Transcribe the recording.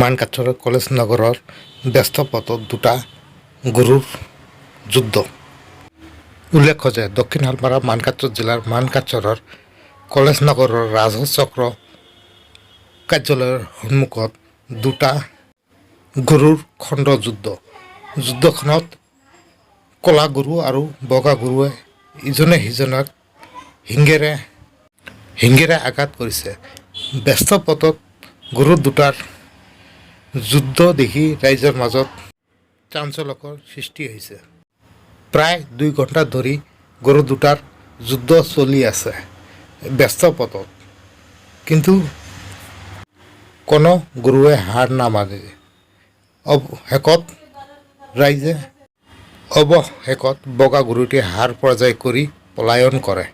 মানকাছৰ college নগৰৰ ব্যস্ত পথত দুটা গৰুৰ যুদ্ধ। উল্লেখ্য যে দক্ষিণ শালমাৰা মানকাছৰ জিলাৰ মানকাছৰৰ কলেজ নগৰৰ ৰাজহ চক্ৰ কাৰ্যালয়ৰ সন্মুখত দুটা গৰুৰ খণ্ড যুদ্ধ। যুদ্ধখনত ক'লা গৰু আৰু বগা গৰুৱে ইজনে সিজনক শিঙেৰে আঘাত কৰিছে। ব্যস্ত পথত গৰু দুটাৰ যুদ্ধ দেখি ৰাইজৰ মাজত চাঞ্চল্যৰ সৃষ্টি হৈছে। প্ৰায় 2 ঘণ্টা ধৰি গৰু দুটাৰ যুদ্ধ চলি আছে ব্যস্ত পথত, কিন্তু কোনো গৰুৱে হাৰ নামানে। অৱশেষত বগা গৰুটোৱে হাৰ পৰাজয় কৰি পলায়ন কৰে।